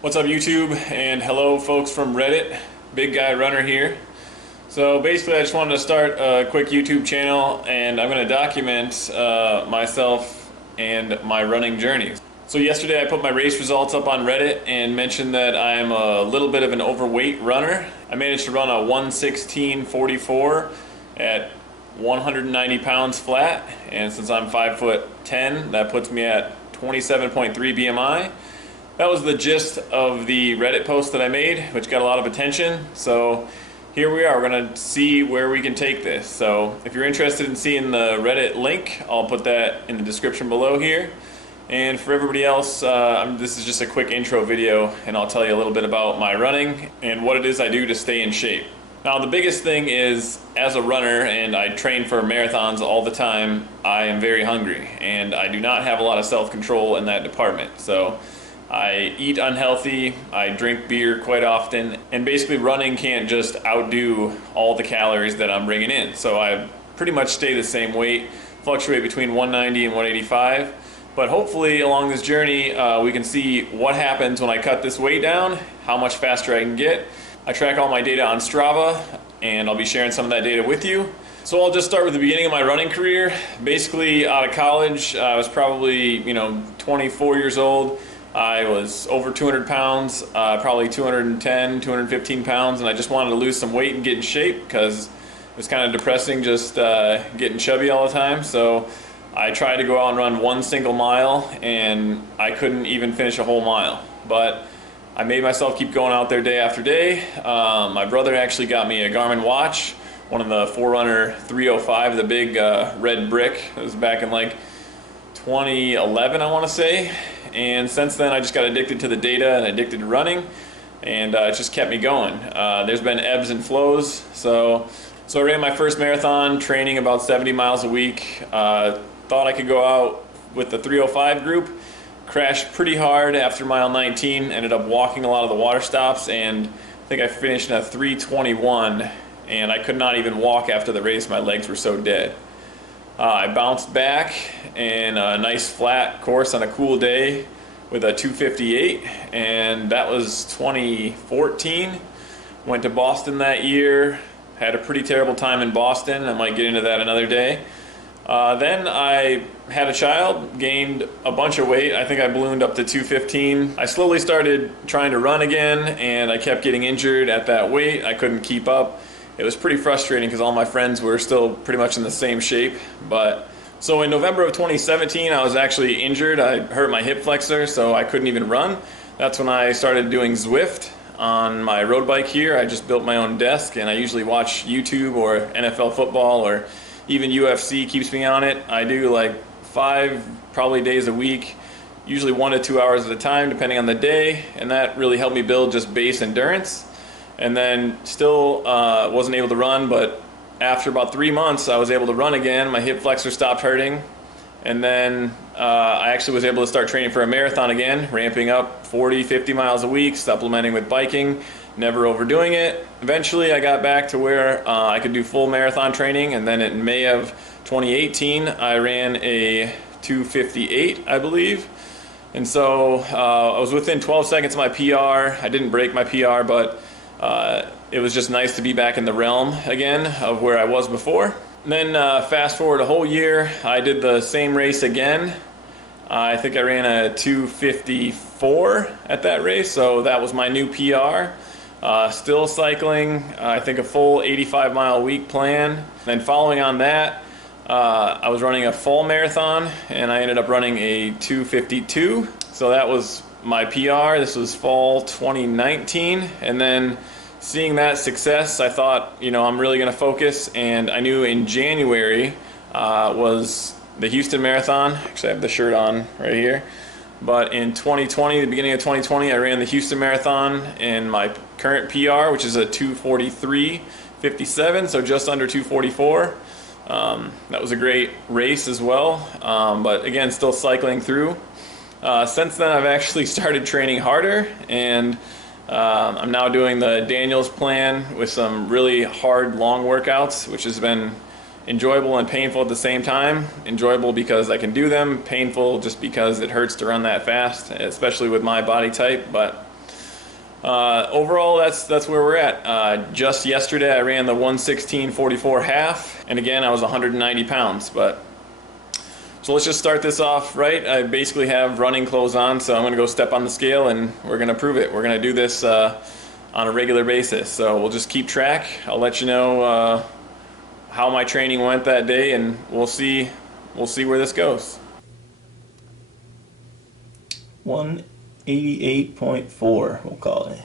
What's up YouTube, and hello folks from Reddit. Big Guy Runner here. So basically I just wanted to start a quick YouTube channel, and I'm going to document myself and my running journeys. So yesterday I put my race results up on Reddit and mentioned that I'm a little bit of an overweight runner. I managed to run a 1:16:44 at 190 pounds flat, and since I'm 5'10", that puts me at 27.3 BMI. That was the gist of the Reddit post that I made, which got a lot of attention. So here we are, we're gonna see where we can take this. So if you're interested in seeing the Reddit link, I'll put that in the description below here. And for everybody else, this is just a quick intro video, and I'll tell you a little bit about my running and what it is I do to stay in shape. Now the biggest thing is, as a runner, and I train for marathons all the time, I am very hungry, and I do not have a lot of self-control in that department. So I eat unhealthy, I drink beer quite often, and basically running can't just outdo all the calories that I'm bringing in. So I pretty much stay the same weight, fluctuate between 190 and 185. But hopefully along this journey, we can see what happens when I cut this weight down, how much faster I can get. I track all my data on Strava, and I'll be sharing some of that data with you. So I'll just start with the beginning of my running career. Basically out of college, I was probably 24 years old. I was over 200 pounds, probably 210, 215 pounds, and I just wanted to lose some weight and get in shape because it was kind of depressing just getting chubby all the time. So I tried to go out and run one single mile, and I couldn't even finish a whole mile. But I made myself keep going out there day after day. My brother actually got me a Garmin watch, one of the Forerunner 305, the big red brick. It was back in like 2011, I want to say. And since then I just got addicted to the data and addicted to running, and it just kept me going. There's been ebbs and flows. So I ran my first marathon, training about 70 miles a week. Thought I could go out with the 305 group. Crashed pretty hard after mile 19, ended up walking a lot of the water stops, and I think I finished in a 3:21, and I could not even walk after the race. My legs were so dead. I bounced back in a nice flat course on a cool day with a 2:58, and that was 2014. Went to Boston that year, had a pretty terrible time in Boston. I might get into that another day. Then I had a child, gained a bunch of weight. I think I ballooned up to 215. I slowly started trying to run again, and I kept getting injured at that weight. I couldn't keep up. It was pretty frustrating because all my friends were still pretty much in the same shape. So in November of 2017, I was actually injured. I hurt my hip flexor, so I couldn't even run. That's when I started doing Zwift on my road bike here. I just built my own desk, and I usually watch YouTube or NFL football, or even UFC keeps me on it. I do like 5 probably days a week, usually 1 to 2 hours at a time depending on the day, and that really helped me build just base endurance. And then still wasn't able to run, but after about 3 months I was able to run again. My hip flexor stopped hurting, and then I actually was able to start training for a marathon again, ramping up 40, 50 miles a week, supplementing with biking, never overdoing it. Eventually I got back to where I could do full marathon training, and then in May of 2018 I ran a 2:58, I believe. And so I was within 12 seconds of my PR. I didn't break my PR, but it was just nice to be back in the realm again of where I was before. And then fast forward a whole year, I did the same race again. I think I ran a 2:54 at that race, so that was my new PR. Still cycling, I think a full 85-mile week plan. Then following on that, I was running a fall marathon, and I ended up running a 2:52. So that was my PR. This was fall 2019, and then seeing that success, I thought, I'm really going to focus, and I knew in January was the Houston Marathon. Actually, I have the shirt on right here. But in 2020, the beginning of 2020, I ran the Houston Marathon in my current PR, which is a 2:43:57, so just under 2:44. That was a great race as well, but again, still cycling through. Since then, I've actually started training harder, and I'm now doing the Daniels plan with some really hard, long workouts, which has been enjoyable and painful at the same time. Enjoyable because I can do them, painful just because it hurts to run that fast, especially with my body type. But Overall, that's where we're at. Just yesterday, I ran the 116.44 half, and again, I was 190 pounds. But so let's just start this off right. I basically have running clothes on, so I'm going to go step on the scale, and we're going to prove it. We're going to do this on a regular basis. So we'll just keep track. I'll let you know how my training went that day, and we'll see where this goes. 188.4, we'll call it.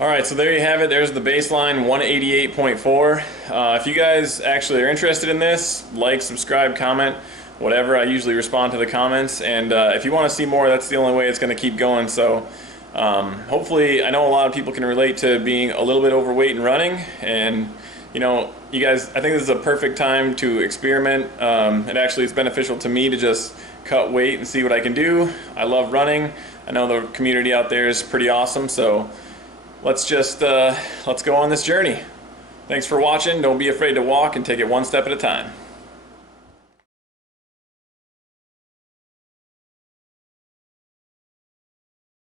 Alright, so there you have it. There's the baseline, 188.4. If you guys actually are interested in this, like, subscribe, comment, whatever. I usually respond to the comments, and if you want to see more, that's the only way it's going to keep going. So hopefully, I know a lot of people can relate to being a little bit overweight and running, and you know, you guys, I think this is a perfect time to experiment. It's beneficial to me to just cut weight and see what I can do. I love running. I know the community out there is pretty awesome, so let's go on this journey. Thanks for watching. Don't be afraid to walk and take it one step at a time.